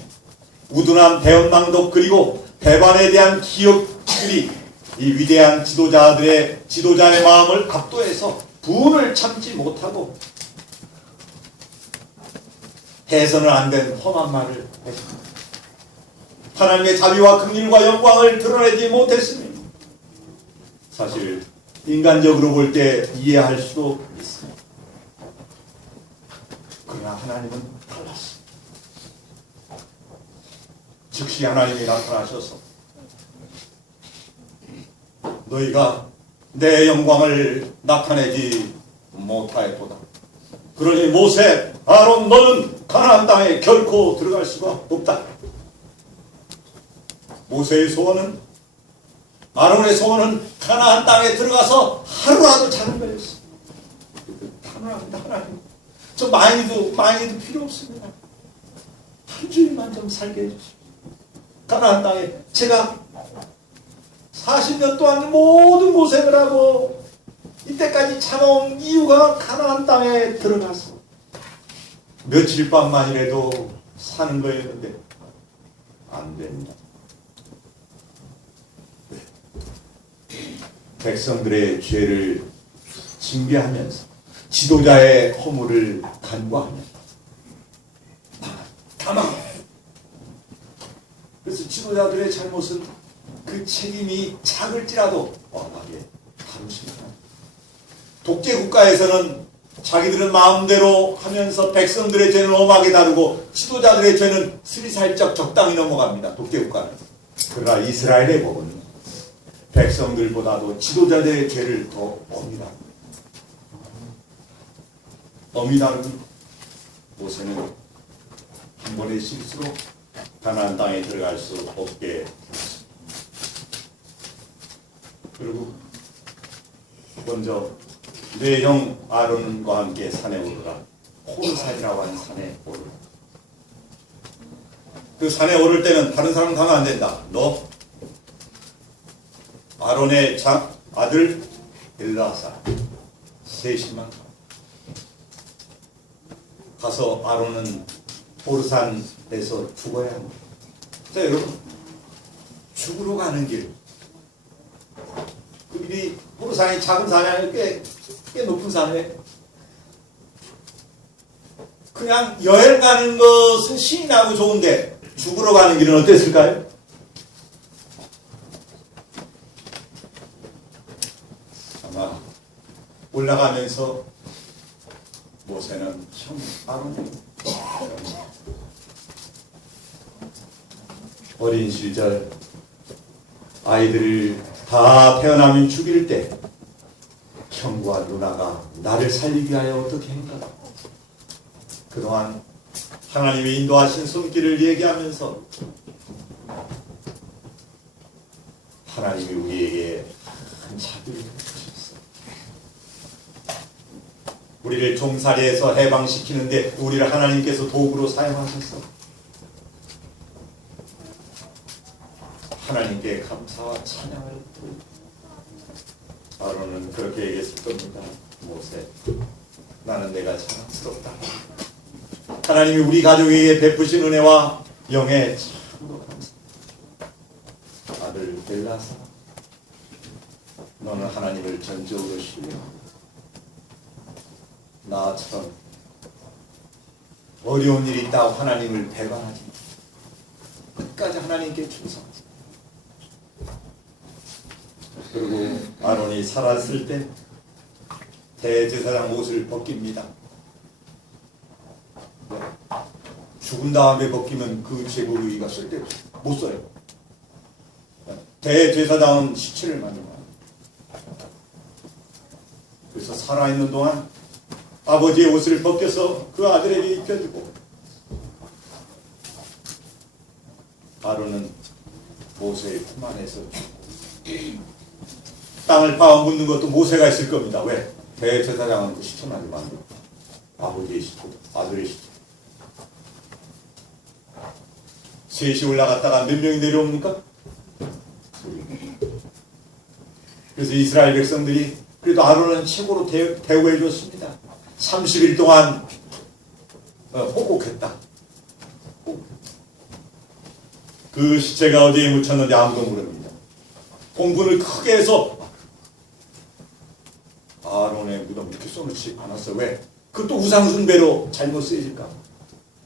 우둔한 배은망덕, 그리고 배반에 대한 기억들이 이 위대한 지도자의 마음을 압도해서 분을 참지 못하고 해서는 안 된 험한 말을 했습니다. 하나님의 자비와 긍휼과 영광을 드러내지 못했습니다. 사실 인간적으로 볼 때 이해할 수도 있습니다. 그러나 하나님은 달랐습니다. 즉시 하나님이 나타나셔서 너희가 내 영광을 나타내지 못하였도다. 그러니 모세, 아론, 너는 가나안 땅에 결코 들어갈 수가 없다. 모세의 소원은, 아론의 소원은 가나안 땅에 들어가서 하루라도 자는 거였어. 하나님, 저 많이도 필요 없습니다. 한 주일만 좀 살게 해주십시오. 가나안 땅에 제가 40년 동안 모든 고생을 하고 이때까지 참아온 이유가 가나안 땅에 들어가서 며칠 밤만이라도 사는 거였는데 안 됩니다. 백성들의 죄를 징계하면서 지도자의 허물을 간과하며 다만 그래서 지도자들의 잘못은 그 책임이 작을지라도 엄하게 다루십니다. 독재 국가에서는 자기들은 마음대로 하면서 백성들의 죄는 엄하게 다루고 지도자들의 죄는 스리살짝 적당히 넘어갑니다. 독재 국가는. 그러나 이스라엘의 법은 백성들보다도 지도자들의 죄를 더 엄히 다룹니다. 엄히 다루니 모세는 한 번의 실수로 가나안 땅에 들어갈 수 없게 됐습니다. 그리고 먼저 내 형 아론과 함께 산에 오르라. 호르산이라고 하는 산에 오르라. 그 산에 오를 때는 다른 사람 가면 안 된다. 너 아론의 아들 엘라사 셋이만 가서 아론은 호르산에서 죽어야 합니다. 자, 여러분, 죽으러 가는 길. 그 길이 호르산이 작은 산이 아니고 꽤 높은 산에 그냥 여행 가는 것은 신이 나고 좋은데 죽으러 가는 길은 어땠을까요? 아마 올라가면서 모세는 형 아론이 어린 시절 아이들을 다 태어나면 죽일 때 형과 누나가 나를 살리기 위하여 어떻게 했는가. 그동안 하나님이 인도하신 손길을 얘기하면서 하나님이 우리에게 큰 자비를 주셨어요. 우리를 종살이에서 해방시키는데 우리를 하나님께서 도구로 사용하셨어. 하나님께 감사와 찬양을 드립니다. 아론은 그렇게 얘기했을 겁니다. 모세, 나는 내가 자랑스럽다. 하나님이 우리 가족에게 베푸신 은혜와 영에 참으로 감사합니다. 아들 엘라사, 너는 하나님을 전적으로 신뢰하고 나처럼 어려운 일이 있다고 하나님을 배반하지 마. 끝까지 하나님께 충성하자. 그리고 아론이 살았을 때 대제사장 옷을 벗깁니다. 죽은 다음에 벗기면 그 제국 의의가 쓸데없어요. 못 써요. 대제사장은 시체를 만들어요. 그래서 살아있는 동안 아버지의 옷을 벗겨서 그 아들에게 입혀주고 아론은 모세의 품 안에서 죽고 땅을 파워 묻는 것도 모세가 있을 겁니다. 왜? 대제사장은 그 시체만 만들고 아버지의 시체, 아들의 시체. 셋이 올라갔다가 몇 명이 내려옵니까? 그래서 이스라엘 백성들이 그래도 아론은 최고로 대우해 줬습니다. 30일 동안 호곡했다. 그 시체가 어디에 묻혔는지 아무도 모릅니다. 공분을 크게 해서 아론의 무덤 이렇게 써놓지 않았어요. 왜? 그것도 우상숭배로 잘못 쓰여질까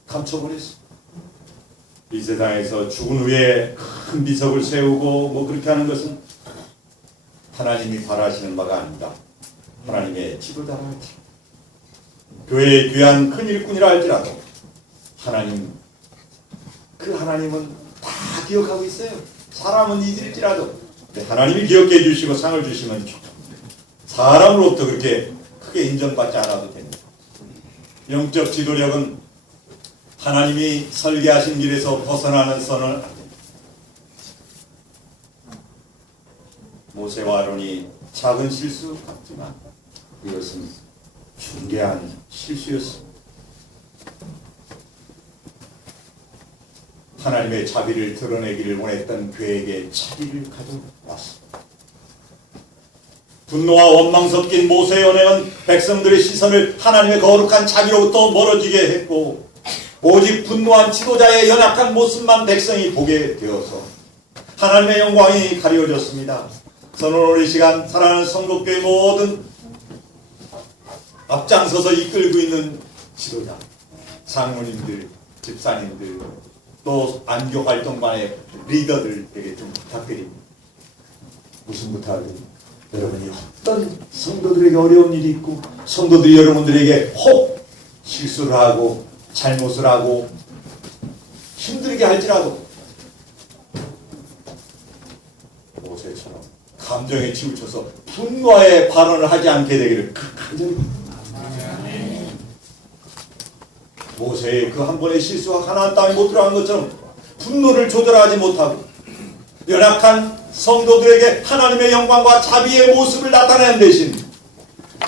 감춰버렸어. 이 세상에서 죽은 후에 큰 비석을 세우고 뭐 그렇게 하는 것은 하나님이 바라시는 바가 아닙니다. 하나님의 지도자라 할지라도 교회의 귀한 큰 일꾼이라 할지라도 하나님, 그 하나님은 다 기억하고 있어요. 사람은 잊을지라도 하나님이 기억해 주시고 상을 주시면 사람으로부터 그렇게 크게 인정받지 않아도 됩니다. 영적 지도력은 하나님이 설계하신 길에서 벗어나는 선을 안 됩니다. 모세와 아론이 작은 실수 같지만 이것은 중대한 실수였습니다. 하나님의 자비를 드러내기를 원했던 그에게 자비를 가져왔습니다. 분노와 원망 섞인 모세의 언행은 백성들의 시선을 하나님의 거룩한 자비로부터 멀어지게 했고, 오직 분노한 지도자의 연약한 모습만 백성이 보게 되어서 하나님의 영광이 가려졌습니다. 저는 오늘 이 시간 사랑하는 성도교회 모든 앞장서서 이끌고 있는 지도자, 장로님들, 집사님들, 또 안교 활동반의 리더들에게 좀 부탁드립니다. 무슨 부탁을? 여러분이 어떤 성도들에게 어려운 일이 있고, 성도들이 여러분들에게 혹 실수를 하고 잘못을 하고 힘들게 할지라도 모세처럼 감정에 치우쳐서 분노의 발언을 하지 않게 되기를 간절히 모세의 그 한 번의 실수가 가나안 땅에 못 들어간 것처럼 분노를 조절하지 못하고 연약한 성도들에게 하나님의 영광과 자비의 모습을 나타내는 대신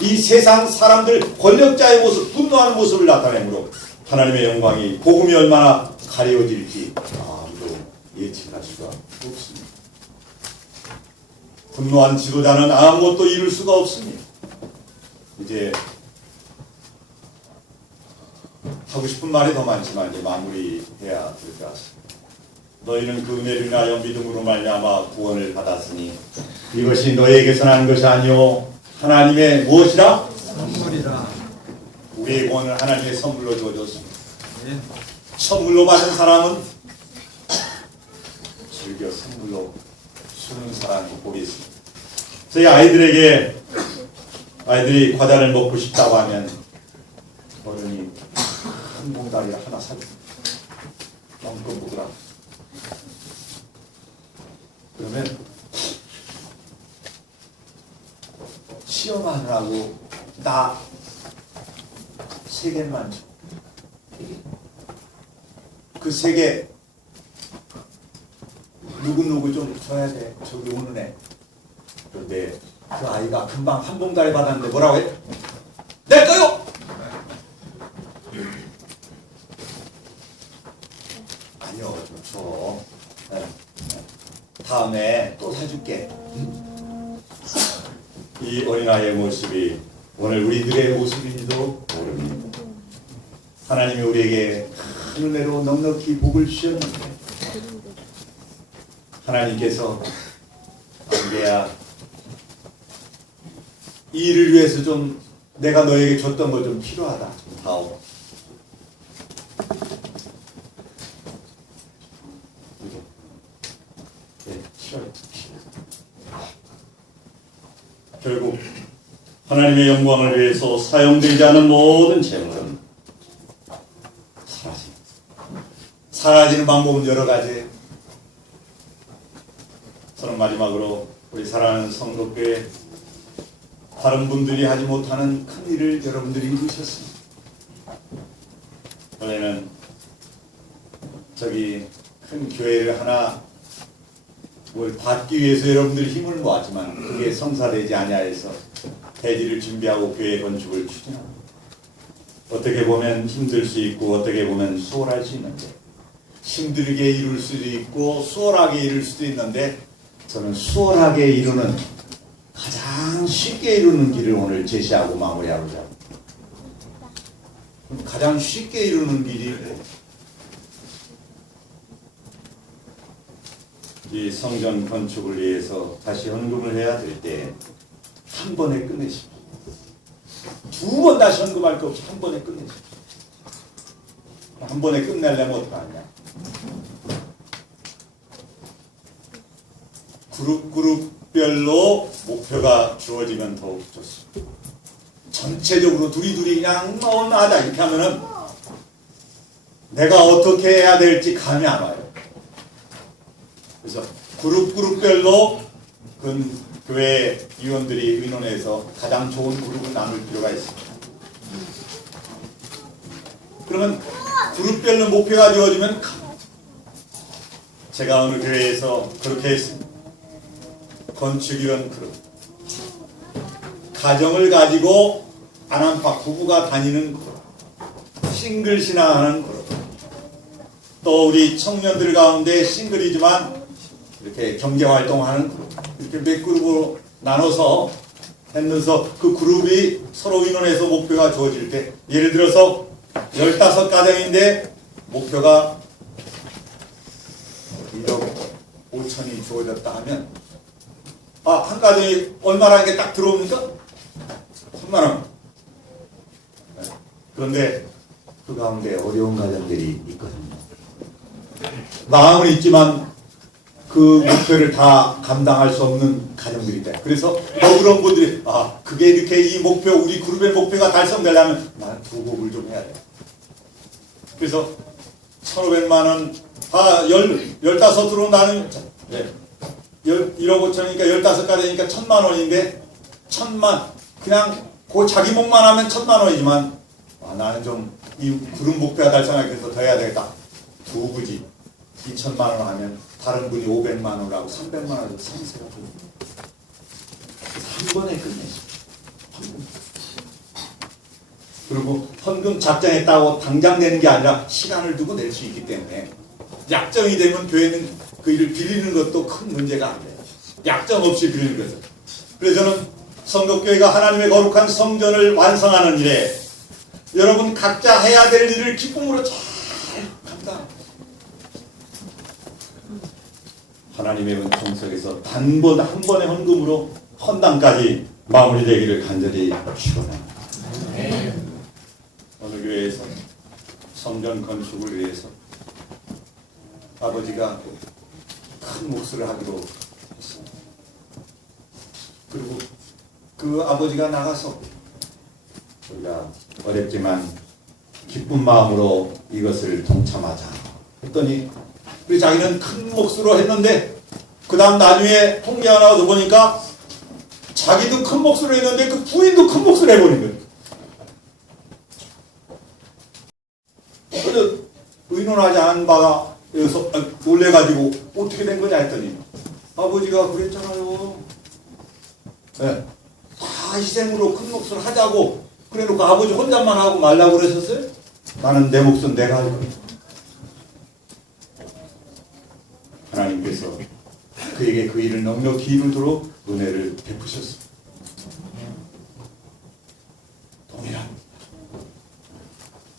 이 세상 사람들 권력자의 모습, 분노하는 모습을 나타내므로 하나님의 영광이 복음이 얼마나 가려질지 아무도 예측할 수가 없습니다. 분노한 지도자는 아무것도 이룰 수가 없습니다. 이제 하고 싶은 말이 더 많지만 이제 마무리해야 될 것 같습니다. 너희는 그 은혜를 인하여 믿음으로 말미암아 구원을 받았으니 이것이 너희에게서 난 것이 아니요 하나님의 무엇이라? 선물이라. 우리의 구원은 하나님의 선물로 주어졌습니다. 네. 선물로 받은 사람은 즐겨 선물로 주는 사람이 복이 있습니다. 저희 아이들이 과자를 먹고 싶다고 하면 어른이 큰 봉다리 하나 사줍니다. 마음껏 먹으라. 그러면 시험하느라고 나 3개만 줘. 그 3개 누구누구 좀 줘야 돼. 저기 오는 애. 그런데 그 아이가 금방 한 봉다리 받았는데 뭐라고 해? 내 거요! 아니요, 좀 줘. 네. 다음에 또 사줄게. 이 어린아이의 모습이 오늘 우리들의 모습인지도 모릅니다. 하나님이 우리에게 큰 은혜로 넉넉히 복을 주셨는데 하나님께서 안돼야 이 일을 위해서 좀 내가 너에게 줬던 거 좀 필요하다. 좀 다오. 결국 하나님의 영광을 위해서 사용되지 않은 모든 재물은 사라집니다. 사라지는 방법은 여러 가지. 저는 마지막으로 우리 사랑하는 성도교회 다른 분들이 하지 못하는 큰 일을 여러분들이 이루셨습니다. 원래는 저기 큰 교회를 하나 뭘 받기 위해서 여러분들이 힘을 모았지만 그게 성사되지 아니하여서 대지를 준비하고 교회 건축을 추진합니다. 어떻게 보면 힘들 수 있고 어떻게 보면 수월할 수 있는데 힘들게 이룰 수도 있고 수월하게 이룰 수도 있는데 저는 수월하게 이루는 가장 쉽게 이루는 길을 오늘 제시하고 마무리하고자 합니다. 가장 쉽게 이루는 길이 이 성전 건축을 위해서 다시 헌금을 해야 될 때 한 번에 끝내십시오. 2번 다시 헌금할 거 없이 한 번에 끝내십시오. 한 번에 끝내려면 어떡하냐? 그룹별로 목표가 주어지면 더욱 좋습니다. 전체적으로 두리두리 그냥 하자 이렇게 하면은 내가 어떻게 해야 될지 감이 안 와요. 그래서 그룹별로 교회 위원들이 의논해서 가장 좋은 그룹을 나눌 필요가 있습니다. 그러면 그룹별로 목표가 주어지면 제가 어느 교회에서 그렇게 했습니다. 건축이란 그룹, 가정을 가지고 안암파 부부가 다니는 그룹, 싱글 신앙하는 그룹, 또 우리 청년들 가운데 싱글이지만 이렇게 경제활동하는 그룹, 이렇게 몇 그룹으로 나눠서 했면서 그 그룹이 서로 의논해서 목표가 주어질 때, 예를 들어서 15가정인데 목표가 1억 5천이 주어졌다 하면 한 가정이 얼마라는 게 딱 들어옵니까? 3만 원. 그런데 그 가운데 어려운 가정들이 있거든요. 마음은 있지만 그 목표를 다 감당할 수 없는 가정들이 있다. 그래서 더 그런 분들이 그게 이렇게 이 목표, 우리 그룹의 목표가 달성되려면 나는 부곡을 좀 해야 돼. 그래서 1,500만 원 다 15으로 나누면 1억 5천이니까 15가지니까 1,000만 원인데 1,000만 그냥 그 자기 목만 하면 1,000만 원이지만 나는 좀 이 그룹 목표가 달성하기 위해서 더 해야 되겠다. 두 부지 2,000만 원 하면 다른 분이 500만 원을 하고 300만 원을 상세가 한 번에 끝내죠. 그리고 헌금 작정했다고 당장 내는 게 아니라 시간을 두고 낼 수 있기 때문에 약정이 되면 교회는 그 일을 빌리는 것도 큰 문제가 안 돼요. 약정 없이 빌리는 것은. 그래서 저는 성덕교회가 하나님의 거룩한 성전을 완성하는 일에 여러분 각자 해야 될 일을 기쁨으로 잘 감당합니다. 하나님의 은총석에서 단번 한 번의 헌금으로 헌당까지 마무리되기를 간절히 축원합니다. 어느 교회에서 성전 건축을 위해서 아버지가 큰 몫을 하기로 했습니다. 그리고 그 아버지가 나가서 우리가 어렵지만 기쁜 마음으로 이것을 동참하자 했더니 우리 자기는 큰 몫으로 했는데 그 다음 나중에 통계가 나와서 보니까 자기도 큰 몫으로 했는데 그 부인도 큰 몫을 해버린 거예요. 그래서 의논하지 않은 바가 여기서 놀래가지고 어떻게 된 거냐 했더니 아버지가 그랬잖아요. 네. 다 희생으로 큰 몫을 하자고 그래놓고 아버지 혼자만 하고 말라고 그러셨어요? 나는 내 몫은 내가 할 거야. 하나님께서 그에게 그 일을 넉넉히 이루도록 은혜를 베푸셨습니다. 동일합니다.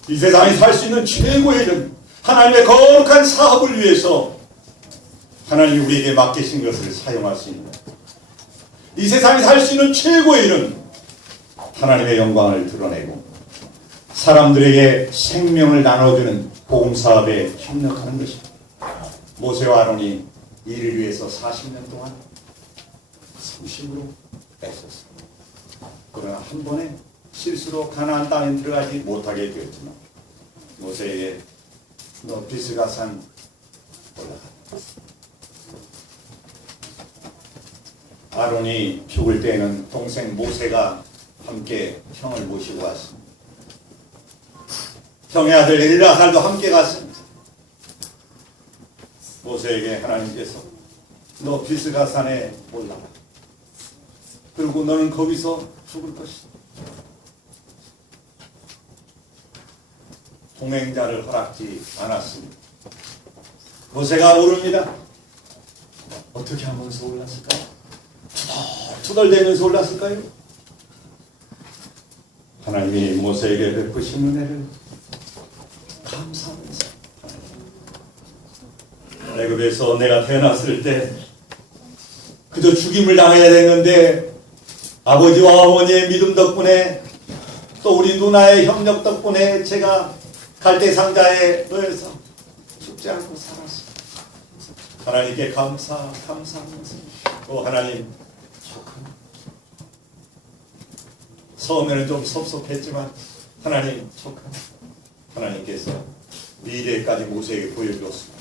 이 세상에 살 수 있는 최고의 일은 하나님의 거룩한 사업을 위해서 하나님이 우리에게 맡기신 것을 사용할 수 있는, 이 세상에 살 수 있는 최고의 일은 하나님의 영광을 드러내고 사람들에게 생명을 나눠주는 복음사업에 협력하는 것입니다. 모세와 아론이 이를 위해서 40년 동안 성심으로 애썼습니다. 그러나 한 번에 실수로 가나안 땅에 들어가지 못하게 되었지만 모세에게 너 비스가 산 올라갔다. 아론이 죽을 때에는 동생 모세가 함께 형을 모시고 왔습니다. 형의 아들 엘라살도 함께 갔습니다. 모세에게 하나님께서 너 비스가 산에 올라가. 그리고 너는 거기서 죽을 것이다. 동행자를 허락지 않았습니다. 모세가 모릅니다. 어떻게 하면서 올랐을까요? 투덜대면서 올랐을까요? 하나님이 모세에게 베푸신 은혜를 감사하면서, 애굽에서 내가 태어났을 때 그저 죽임을 당해야 되는데 아버지와 어머니의 믿음 덕분에 또 우리 누나의 협력 덕분에 제가 갈대상자에 놓여서 죽지 않고 살았습니다. 하나님께 감사하면서 하나님 축하합니다. 처음에는 좀 섭섭했지만 하나님 축하합니다. 하나님께서 미래까지 모세에게 보여주었습니다.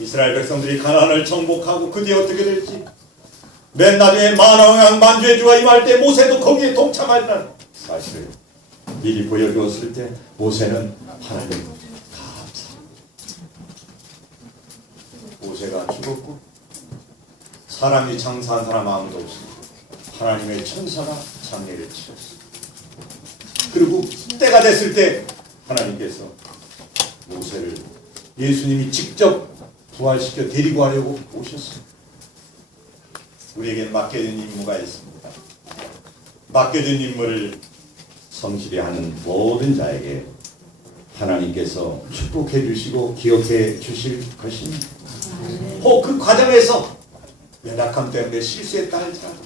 이스라엘 백성들이 가나안을 정복하고 그 뒤에 어떻게 될지, 맨 나중에 만왕왕 만주의 주가 임할 때 모세도 거기에 동참하리라는 사실을 미리 보여주었을 때 모세는 하나님 감사합니다. 모세가 죽었고 사람이 장사한 사람 아무도 없습니다. 하나님의 천사가 장례를 치렀습니다. 그리고 때가 됐을 때 하나님께서 모세를 예수님이 직접 부활시켜 데리고 가려고 오셨어요. 우리에게 맡겨진 임무가 있습니다. 맡겨진 임무를 성실히 하는 모든 자에게 하나님께서 축복해 주시고 기억해 주실 것입니다. 혹 그 과정에서 연약함 때문에 실수했다 할지라도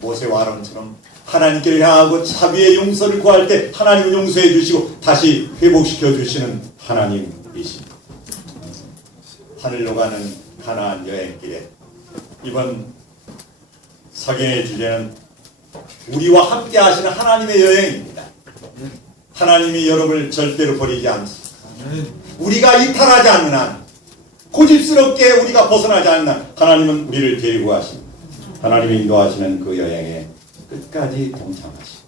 모세와 아론처럼 하나님께 향하고 자비의 용서를 구할 때 하나님은 용서해 주시고 다시 회복시켜 주시는 하나님이십니다. 하늘로 가는 가나안 여행길에 이번 사경의 주제는 우리와 함께 하시는 하나님의 여행입니다. 하나님이 여러분을 절대로 버리지 않습니다. 우리가 이탈하지 않는 한, 고집스럽게 우리가 벗어나지 않는 한 하나님은 우리를 데리고 가십니다. 하나님이 인도하시는 그 여행에 끝까지 동참하시고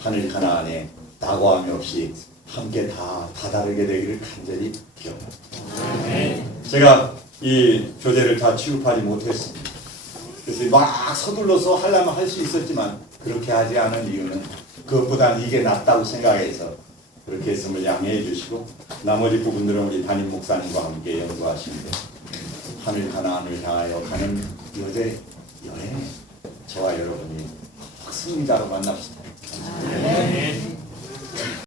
하늘 가나안에 낙오함이 없이 함께 다 다다르게 되기를 간절히 기원합니다. 제가 이 교재를 다 취급하지 못했습니다. 그래서 막 서둘러서 하려면 할 수 있었지만 그렇게 하지 않은 이유는 그것보다는 이게 낫다고 생각해서 그렇게 했음을 양해해 주시고 나머지 부분들은 우리 담임 목사님과 함께 연구하시는데 하늘 가나안을 향하여 가는 여제 여행에 저와 여러분이 승리자로 만납시다.